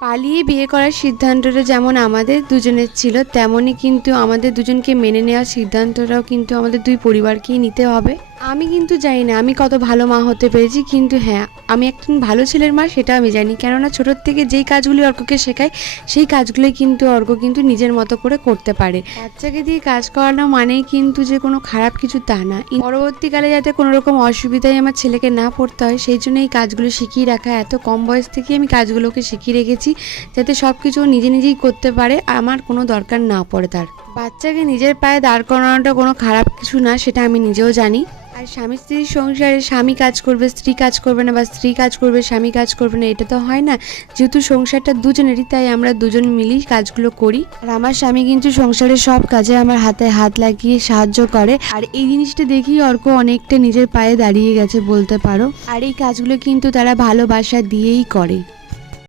পালিয়ে বিয়ে করার সিদ্ধান্তটা যেমন আমাদের দুজনের ছিল, তেমনই কিন্তু আমাদের দুজনকে মেনে নেওয়ার সিদ্ধান্তটাও কিন্তু আমাদের দুই পরিবারকেই নিতে হবে। আমি কিন্তু জানি না আমি কত ভালো মা হতে পেরেছি, কিন্তু হ্যাঁ, আমি একজন ভালো ছেলের মা সেটা আমি জানি। কেননা ছোটোর থেকে যেই কাজগুলি অর্ককে শেখায় সেই কাজগুলোই কিন্তু অর্ক কিন্তু নিজের মতো করে করতে পারে। বাচ্চাকে দিয়ে কাজ করানো মানেই কিন্তু যে কোনো খারাপ কিছু তা না। পরবর্তীকালে যাতে কোনো রকম অসুবিধায় আমার ছেলেকে না পড়তে হয় সেই জন্য এই কাজগুলো শিখিয়ে রাখা। এত কম বয়স থেকে আমি কাজগুলোকে শিখিয়ে রেখেছি যাতে সব কিছু নিজে নিজেই করতে পারে, আমার কোনো দরকার না পড়ে তার। বাচ্চাকে নিজের পায়ে দাঁড় করানোটা কোনো খারাপ কিছু না, সেটা আমি নিজেও জানি। আর স্বামী স্ত্রীর সংসারে স্বামী কাজ করবে স্ত্রী কাজ করবে না, বা স্ত্রী কাজ করবে স্বামী কাজ করবে না, এটা তো হয় না। যেহেতু সংসারটা দুজনেরই, তাই আমরা দুজন মিলেই কাজগুলো করি। আর আমার স্বামী কিন্তু সংসারের সব কাজে আমার হাতে হাত লাগিয়ে সাহায্য করে। আর এই জিনিসটা দেখেই অর্ক অনেকটা নিজের পায়ে দাঁড়িয়ে গেছে বলতে পারো। আর এই কাজগুলো কিন্তু তারা ভালোবাসা দিয়েই করে।